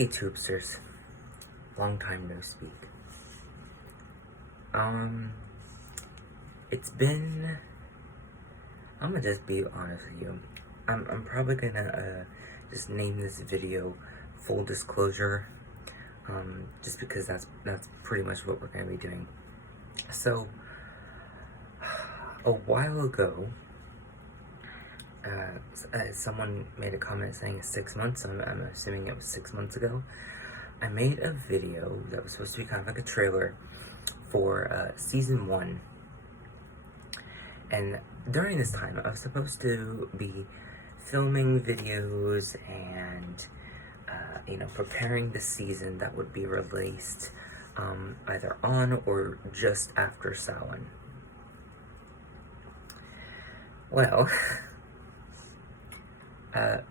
Hey Tubsters, long time no speak. It's been, I'm gonna just be honest with you. I'm probably gonna just name this video Full Disclosure, just because that's pretty much what we're gonna be doing. So, a while ago, someone made a comment saying it's 6 months. I'm assuming it was 6 months ago. I made a video that was supposed to be kind of like a trailer for season 1. And during this time, I was supposed to be filming videos and, preparing the season that would be released either on or just after Samhain. Well,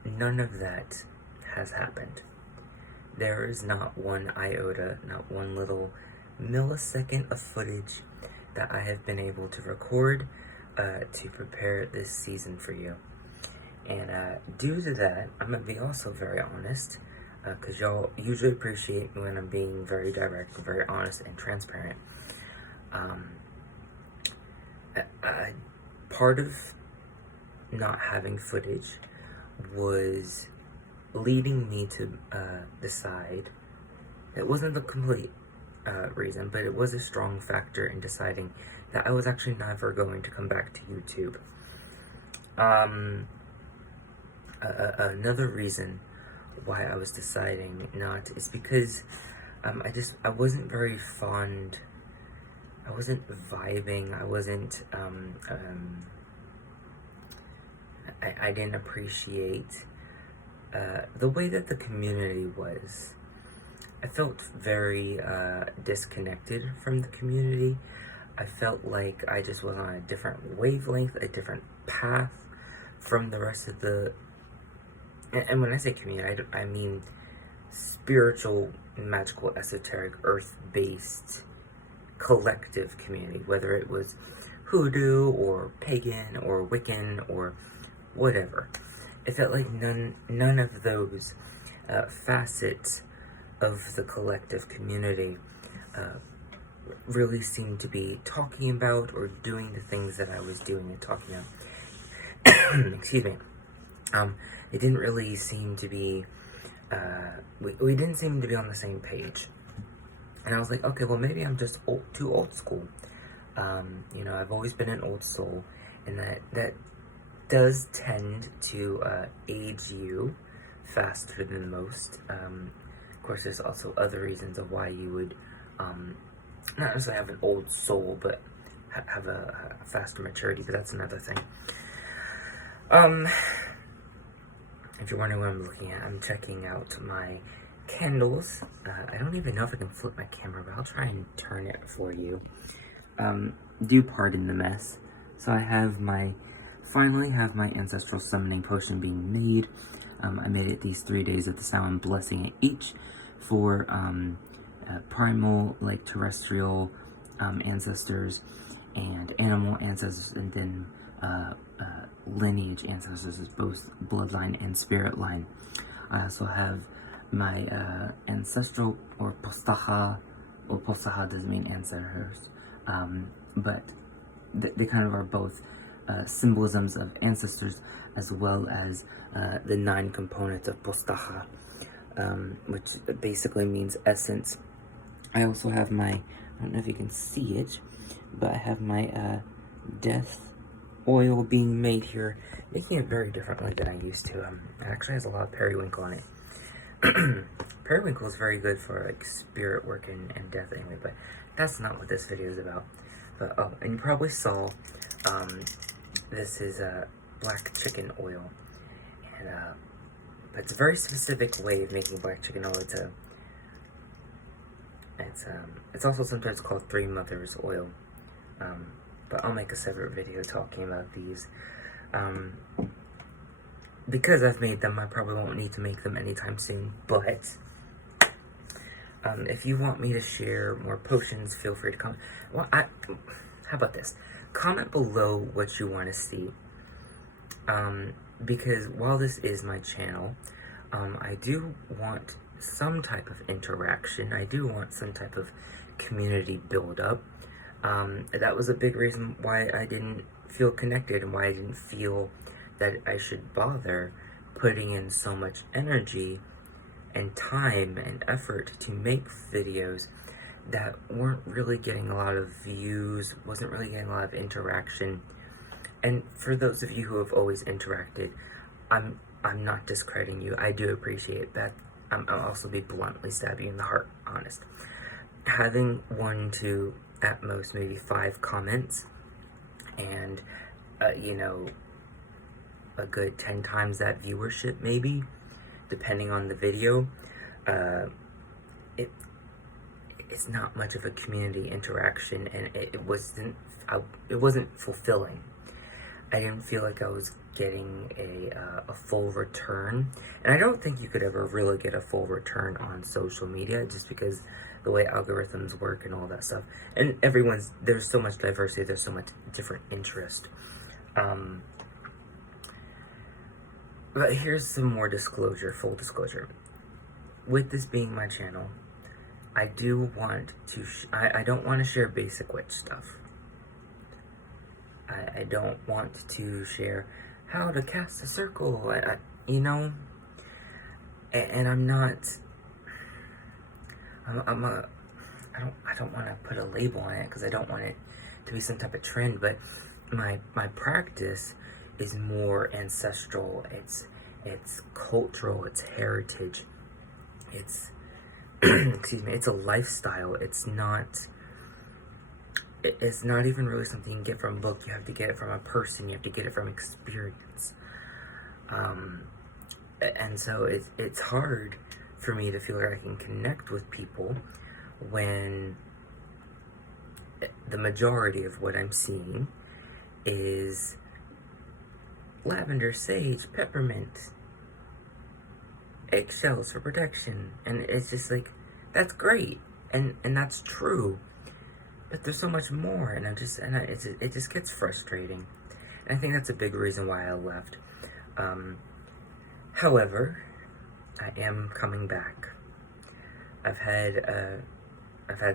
none of that has happened. There is not one iota, not one little millisecond of footage that I have been able to record to prepare this season for you. And due to that, I'm going to be also very honest, because y'all usually appreciate me when I'm being very direct, very honest, and transparent. Part of not having footage was leading me to decide, it wasn't the complete reason, but it was a strong factor in deciding that I was actually never going to come back to YouTube. Another reason why I was deciding not is because I wasn't very fond, I wasn't vibing, I wasn't, I didn't appreciate the way that the community was. I felt very disconnected from the community. I felt like I just was on a different wavelength, a different path from the rest of the... And when I say community, I mean spiritual, magical, esoteric, earth-based, collective community. Whether it was hoodoo, or pagan, or Wiccan, or whatever. It felt like none of those facets of the collective community really seemed to be talking about or doing the things that I was doing and talking about. Excuse me. It didn't really seem to be, we didn't seem to be on the same page. And I was like, okay, well maybe I'm just too old school. I've always been an old soul, and that does tend to age you faster than most. Of course, there's also other reasons of why you would not necessarily have an old soul, but have a faster maturity, but that's another thing. If you're wondering what I'm looking at, I'm checking out my candles. I don't even know if I can flip my camera, but I'll try and turn it for you. Do pardon the mess. So I finally have my ancestral summoning potion being made. I made it these 3 days of the Samhain, blessing it each for primal, like terrestrial ancestors and animal ancestors, and then lineage ancestors, both bloodline and spirit line. I also have my ancestral, or postaha. Well, postaha doesn't mean ancestors, but they kind of are both symbolisms of ancestors, as well as the 9 components of postaha, which basically means essence. I also have my, I don't know if you can see it, but I have my death oil being made here, making it very differently than I used to. It actually has a lot of periwinkle on it. Periwinkle is very good for like spirit work and death anyway, but that's not what this video is about. But oh, and you probably saw, this is black chicken oil, and but it's a very specific way of making black chicken oil. It's also sometimes called 3 Mothers oil, but I'll make a separate video talking about these. Because I've made them, I probably won't need to make them anytime soon, but if you want me to share more potions, feel free to comment. Well, how about this? Comment below what you want to see. Because while this is my channel, I do want some type of interaction. I do want some type of community build up. That was a big reason why I didn't feel connected and why I didn't feel that I should bother putting in so much energy and time and effort to make videos that weren't really getting a lot of views, wasn't really getting a lot of interaction. And for those of you who have always interacted, I'm not discrediting you. I do appreciate that. I'll also be bluntly stab you in the heart, honest. Having 1 to at most maybe 5 comments and you know, a good 10 times that viewership maybe, depending on the video, it's not much of a community interaction, and it wasn't fulfilling. I didn't feel like I was getting a full return, and I don't think you could ever really get a full return on social media, just because the way algorithms work and all that stuff. And there's so much diversity, there's so much different interest. But here's some more disclosure, full disclosure. With this being my channel, I do want to, I don't want to share basic witch stuff. I don't want to share how to cast a circle, you know, and I'm not, I don't want to put a label on it because I don't want it to be some type of trend, but my practice is more ancestral, it's cultural, it's heritage, it's, excuse me, it's a lifestyle. It's not even really something you can get from a book. You have to get it from a person, you have to get it from experience. And so it's hard for me to feel like I can connect with people when the majority of what I'm seeing is lavender, sage, peppermint, eggshells for protection, and it's just like, that's great, and that's true, but there's so much more, and it just gets frustrating, and I think that's a big reason why I left. However, I am coming back. I've had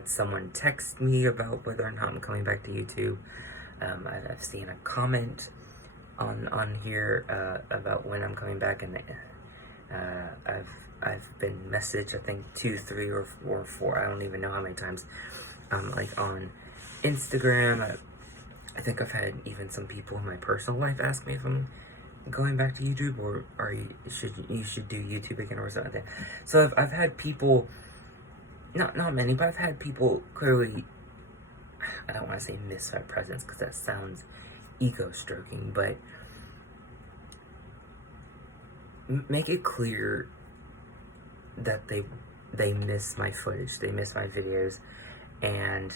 someone text me about whether or not I'm coming back to YouTube. I've seen a comment on here about when I'm coming back, and I've been messaged, I think 2, 3, or 4, I don't even know how many times, like on Instagram. I think I've had even some people in my personal life ask me if I'm going back to YouTube, or you should do YouTube again, or something like that. So I've had people, not many, but I've had people clearly, I don't want to say miss my presence because that sounds ego stroking, but make it clear that they miss my footage, they miss my videos, and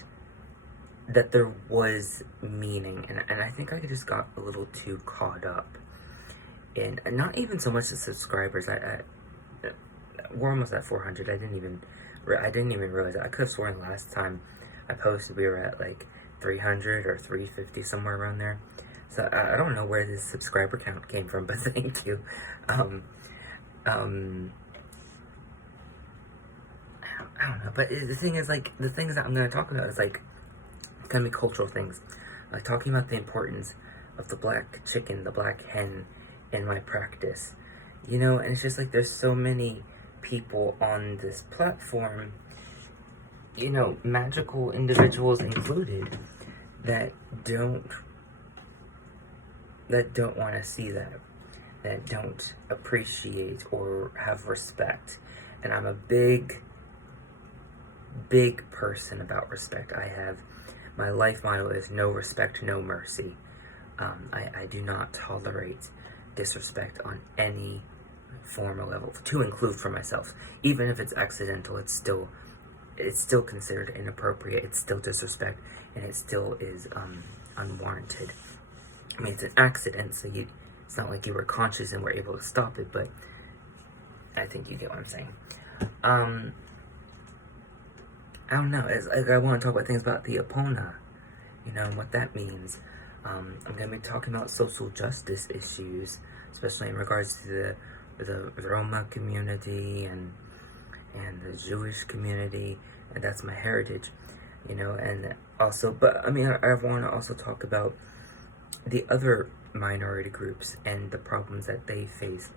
that there was meaning, and I think I just got a little too caught up in, not even so much the subscribers. We're almost at 400. I didn't even realize that. I could have sworn last time I posted we were at like 300 or 350, somewhere around there. So I don't know where this subscriber count came from, but thank you. I don't know, but the thing is, like, the things that I'm going to talk about is, like, going to be cultural things. Like, talking about the importance of the black chicken, the black hen in my practice. You know, and it's just like, there's so many people on this platform, you know, magical individuals included, that don't want to see that don't appreciate or have respect. And I'm a big person about respect. My life motto is no respect, no mercy. I do not tolerate disrespect on any form or level, to include for myself. Even if it's accidental, it's still considered inappropriate, it's still disrespect, and it still is unwarranted. I mean, it's an accident, so it's not like you were conscious and were able to stop it, but I think you get what I'm saying. I don't know, it's like, I want to talk about things about the Epona, you know, and what that means. I'm going to be talking about social justice issues, especially in regards to the Roma community, and and the Jewish community, and that's my heritage, you know. And also, but I mean, I want to also talk about the other minority groups and the problems that they face.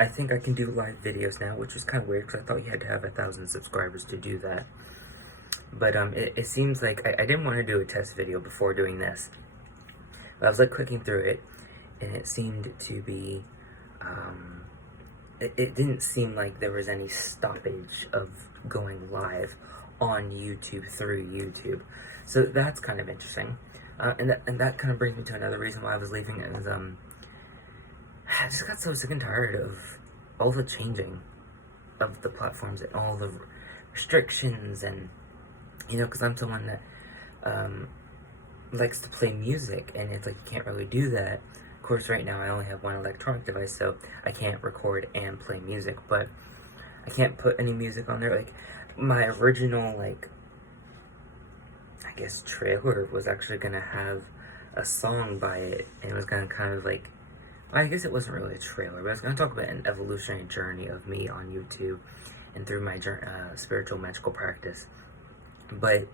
I think I can do live videos now, which was kind of weird because I thought you had to have 1,000 subscribers to do that. But it seems like I didn't want to do a test video before doing this. But I was like clicking through it, and it seemed to be, it didn't seem like there was any stoppage of going live on YouTube through YouTube. So that's kind of interesting. And that kind of brings me to another reason why I was leaving. It was, I just got so sick and tired of all the changing of the platforms and all the restrictions, and, you know, because I'm someone that likes to play music, and it's like you can't really do that. Of course, right now I only have one electronic device, so I can't record and play music, but I can't put any music on there. Like, my original, like, I guess trailer was actually gonna have a song by it, and it was gonna kind of like, I guess it wasn't really a trailer, but I was going to talk about an evolutionary journey of me on YouTube and through my spiritual magical practice. But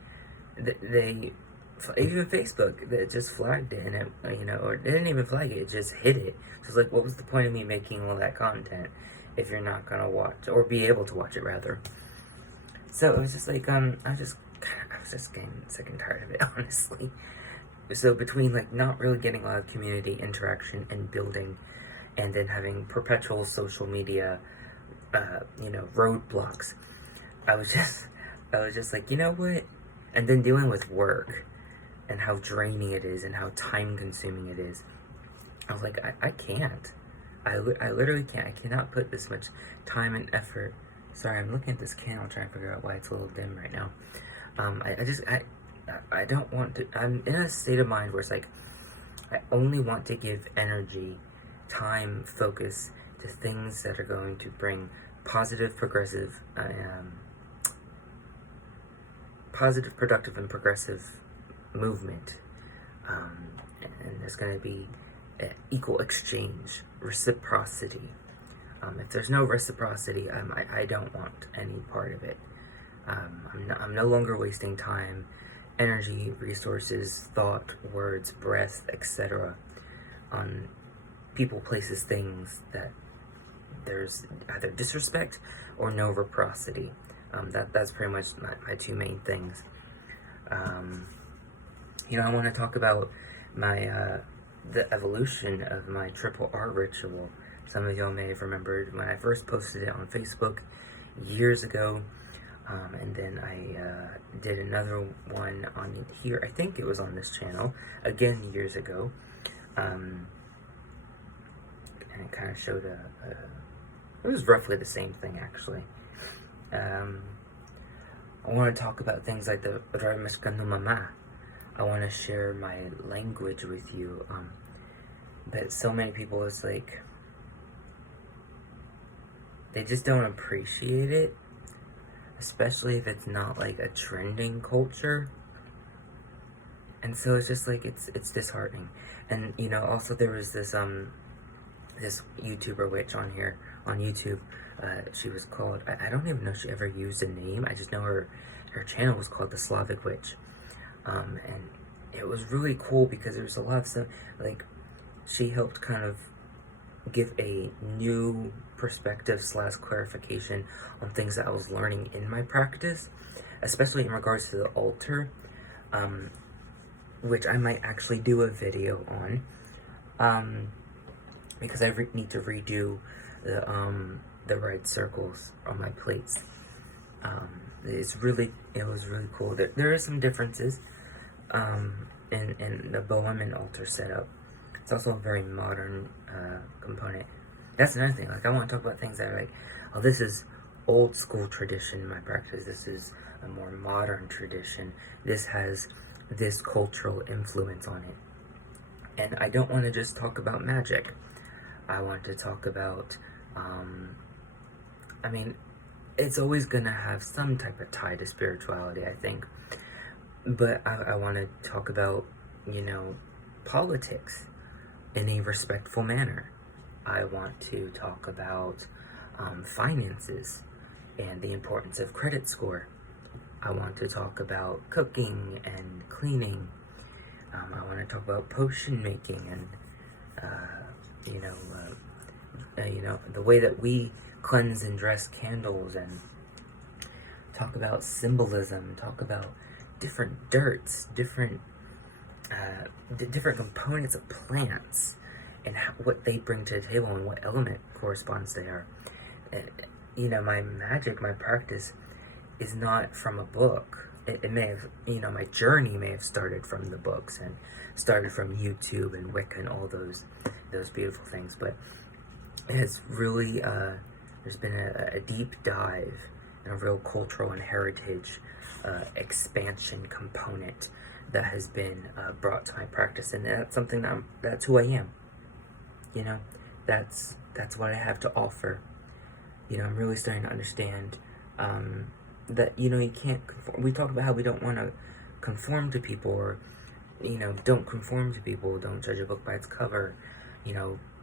they, even Facebook, they just flagged it, and it, you know, or they didn't even flag it, it just hid it. So it's like, what was the point of me making all that content if you're not going to watch, or be able to watch it, rather? So it was just like, I was just getting sick and tired of it, honestly. So between, like, not really getting a lot of community interaction and building, and then having perpetual social media, you know, roadblocks, I was just like, you know what? And then dealing with work and how draining it is and how time consuming it is, I was like, I can't. I literally can't. I cannot put this much time and effort. Sorry, I'm looking at this candle trying to figure out why it's a little dim right now. I don't want to, I'm in a state of mind where it's like, I only want to give energy, time, focus to things that are going to bring positive, productive, and progressive movement. And there's going to be equal exchange, reciprocity. If there's no reciprocity, I don't want any part of it. I'm no longer wasting time, energy, resources, thought, words, breath, etc. on people, places, things that there's either disrespect or no reciprocity. That's pretty much my two main things. You know, I want to talk about my the evolution of my triple R ritual. Some of y'all may have remembered when I first posted it on Facebook years ago. And then I did another one on here. I think it was on this channel, again, years ago. And it kind of showed it was roughly the same thing, actually. I want to talk about things like the Rameshkanu Mama. I want to share my language with you. But so many people, it's like, they just don't appreciate it. Especially if it's not like a trending culture. And so it's just like, it's disheartening. And, you know, also there was this this YouTuber witch on here on YouTube. She was called, I don't even know if she ever used a name. I just know her channel was called The Slavic Witch. And it was really cool because there was a lot of stuff, like, she helped kind of give a new perspective / clarification on things that I was learning in my practice, especially in regards to the altar, which I might actually do a video on, because I need to redo the red circles on my plates. It was really cool. There are some differences in the Bohemian altar setup. It's also a very modern component. That's another thing. Like, I want to talk about things that are like, oh, this is old school tradition in my practice. This is a more modern tradition. This has this cultural influence on it. And I don't want to just talk about magic. I want to talk about, I mean, it's always going to have some type of tie to spirituality, I think. But I want to talk about, you know, politics in a respectful manner. I want to talk about finances and the importance of credit score. I want to talk about cooking and cleaning. I want to talk about potion making and, the way that we cleanse and dress candles, and talk about symbolism, talk about different dirts, different components of plants, and what they bring to the table and what element corresponds they are. My magic, my practice is not from a book. It may have, my journey may have started from the books and started from YouTube and Wicca and all those beautiful things, but it has really, there's been a deep dive and a real cultural and heritage expansion component that has been brought to my practice, and that's something that's who I am. That's what I have to offer. I'm really starting to understand that, you can't conform. We talk about how we don't want to conform to people, or, don't conform to people, don't judge a book by its cover,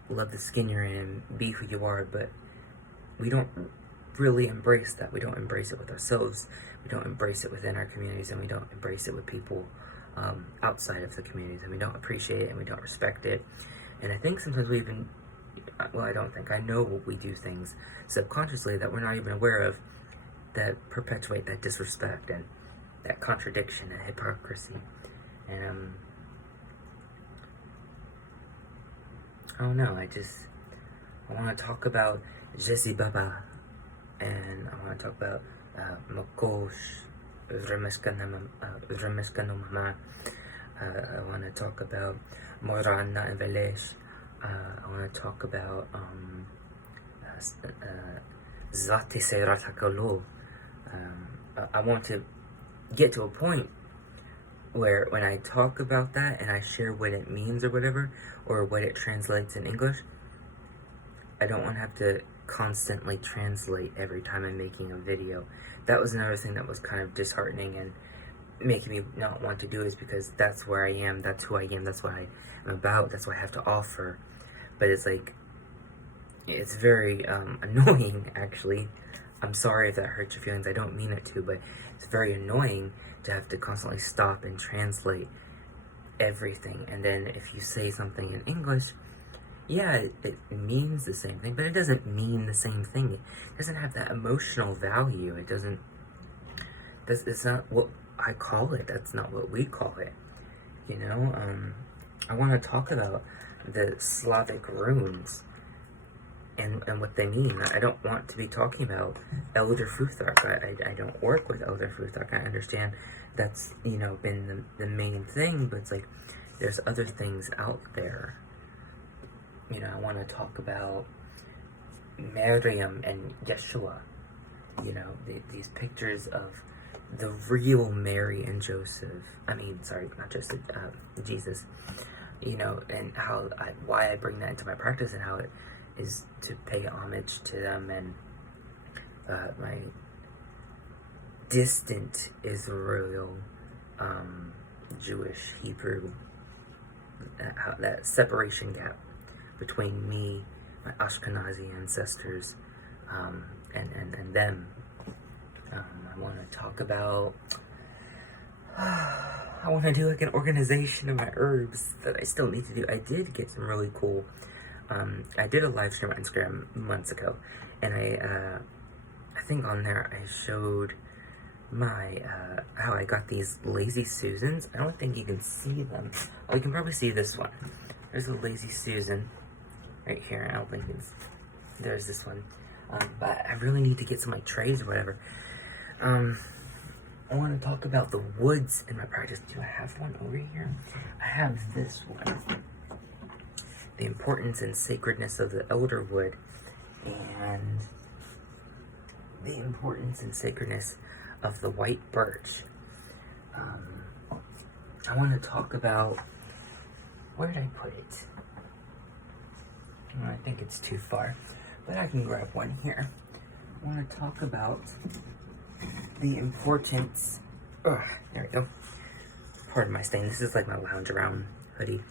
love the skin you're in, be who you are, but we don't really embrace that. We don't embrace it with ourselves, we don't embrace it within our communities, and we don't embrace it with people outside of the communities, and we don't appreciate it, and we don't respect it. And I think sometimes we even, I know we do things subconsciously that we're not even aware of, that perpetuate that disrespect and that contradiction and hypocrisy. And I don't know, I want to talk about Jesse Baba, and I want to talk about Makosh, Remeskano Mama. I want to talk about Morana and Velesh. I want to talk about Zati Seyratakalo. I want to get to a point where when I talk about that and I share what it means or whatever, or what it translates in English, I don't want to have to constantly translate every time I'm making a video. That was another thing that was kind of disheartening and making me not want to do, is because that's where I am, that's who I am, that's what I'm about, that's what I have to offer. But it's like, it's very annoying, actually. I'm sorry if that hurts your feelings, I don't mean it to, but it's very annoying to have to constantly stop and translate everything. And then if you say something in English, yeah, it means the same thing, but it doesn't mean the same thing. It doesn't have that emotional value. It's not what I call it. That's not what we call it. I want to talk about the Slavic runes and what they mean. I don't want to be talking about Elder Futhark. I don't work with Elder Futhark. I understand that's, been the main thing, but it's like, there's other things out there. I want to talk about Miriam and Yeshua. These pictures of the real Mary and Joseph. Not Joseph, Jesus. And why I bring that into my practice, and how it is to pay homage to them, and my distant Israel, Jewish, Hebrew, that separation gap between me, my Ashkenazi ancestors, and them. I want to talk about, I want to do like an organization of my herbs that I still need to do. I did get some really cool, I did a live stream on Instagram months ago, and I think on there I showed my, how I got these Lazy Susans. I don't think you can see them. Oh, you can probably see this one. There's a Lazy Susan right here. I don't think there's this one. But I really need to get some like trays or whatever. I want to talk about the woods in my practice. Do I have one over here? I have this one. The importance and sacredness of the elder wood, and the importance and sacredness of the white birch. I want to talk about, where did I put it? I think it's too far, but I can grab one here. I want to talk about the importance, there we go, pardon my stain, this is like my lounge around hoodie,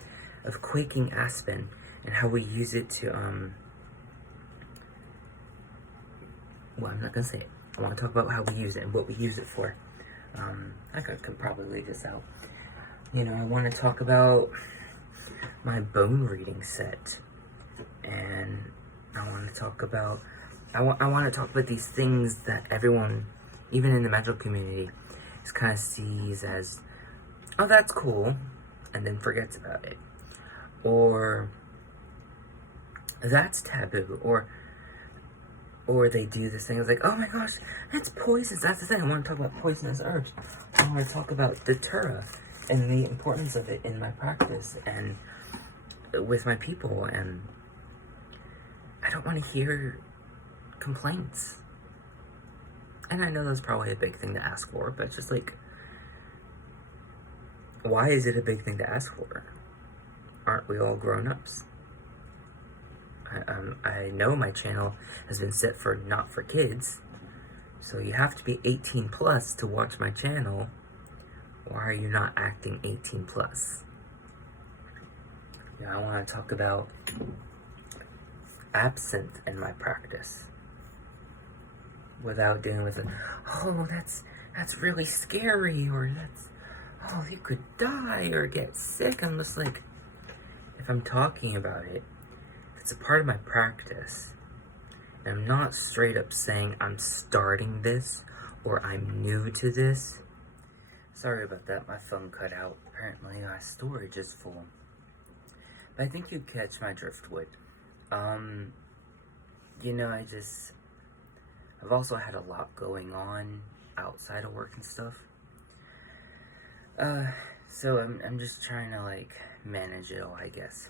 of quaking aspen, and how we use it to well, I'm not gonna say it. I want to talk about how we use it and what we use it for. I could probably leave this out. You know, I want to talk about my bone reading set, and I want to talk about I want to talk about these things that everyone, even in the magical community, just kind of sees as, oh, that's cool, and then forgets about it, or that's taboo, or they do this thing. It's like, oh my gosh, that's poisonous. That's the thing. I want to talk about poisonous herbs. I want to talk about datura and the importance of it in my practice and with my people. And I don't want to hear complaints. And I know that's probably a big thing to ask for, but it's just like, why is it a big thing to ask for? Aren't we all grown-ups? I know my channel has been set for not for kids, so you have to be 18 plus to watch my channel. Why are you not acting 18 plus? Yeah, I want to talk about absinthe in my practice without dealing with it. Oh, that's really scary, or oh, you could die or get sick. I'm just like, if I'm talking about it, it's a part of my practice, and I'm not straight up saying I'm starting this or I'm new to this. Sorry about that, my phone cut out. Apparently my storage is full. But I think you catch my driftwood. You know, I've also had a lot going on outside of work and stuff. So I'm just trying to like manage it all, I guess.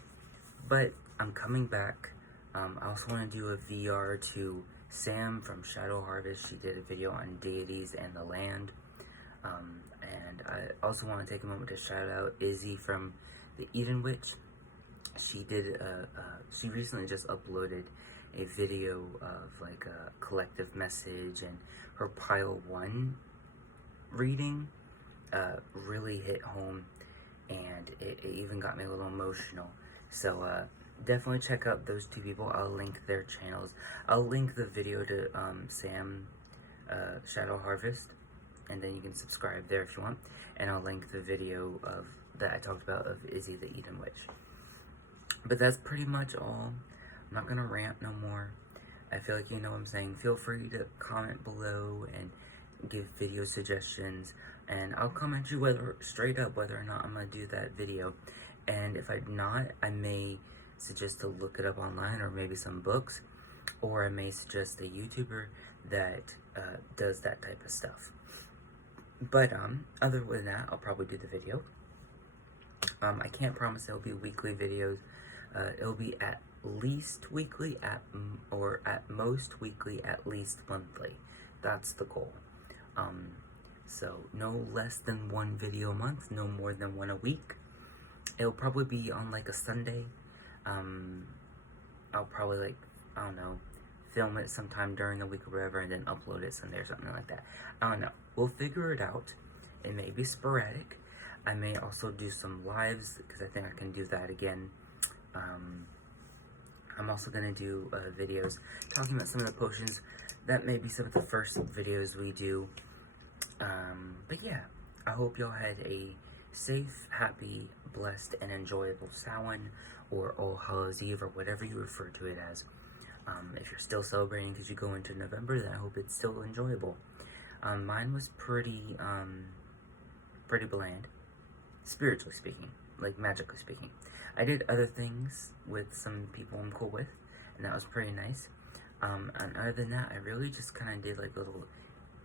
But I'm coming back. I also want to do a VR to Sam from Shadow Harvest. She did a video on deities and the land. And I also want to take a moment to shout out Izzy from the Eden Witch. She recently just uploaded a video of like a collective message, and her pile 1 reading really hit home, and it even got me a little emotional. So definitely check out those two people. I'll link their channels. I'll link the video to Sam Shadow Harvest, and then you can subscribe there if you want. And I'll link the video that I talked about of Izzy the Eden Witch. But that's pretty much all. I'm not gonna rant no more. I feel like you know what I'm saying. Feel free to comment below and give video suggestions, and I'll comment you straight up whether or not I'm gonna do that video. And if I'm not, I may suggest to look it up online, or maybe some books, or I may suggest a YouTuber that does that type of stuff. But other than that, I'll probably do the video. I can't promise it'll be weekly videos. It'll be at least weekly, or at most weekly, at least monthly. That's the goal. So no less than 1 video a month, no more than 1 a week. It'll probably be on like a Sunday. I'll probably like, I don't know, film it sometime during the week or whatever, and then upload it Sunday or something like that. I don't know. We'll figure it out. It may be sporadic. I may also do some lives, because I think I can do that again. I'm also going to do videos talking about some of the potions. That may be some of the first videos we do. But yeah, I hope y'all had a safe, happy, blessed, and enjoyable Samhain, or All Hallows Eve, or whatever you refer to it as. If you're still celebrating because you go into November, then I hope it's still enjoyable. Mine was pretty bland, spiritually speaking, like magically speaking. I did other things with some people I'm cool with, and that was pretty nice. And other than that, I really just kind of did like little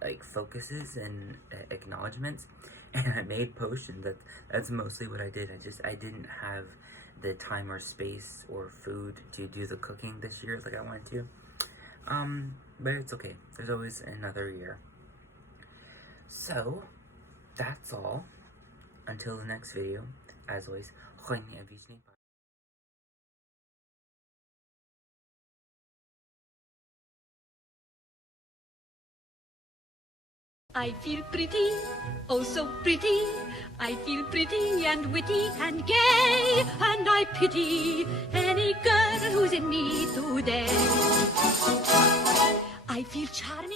like focuses and acknowledgements, and I made potions. That's mostly what I did. I didn't have the time or space or food to do the cooking this year like I wanted to. But it's okay. There's always another year. So that's all. Until the next video, as always, I feel pretty, oh so pretty. I feel pretty and witty and gay, and I pity any girl who's in me today. I feel charming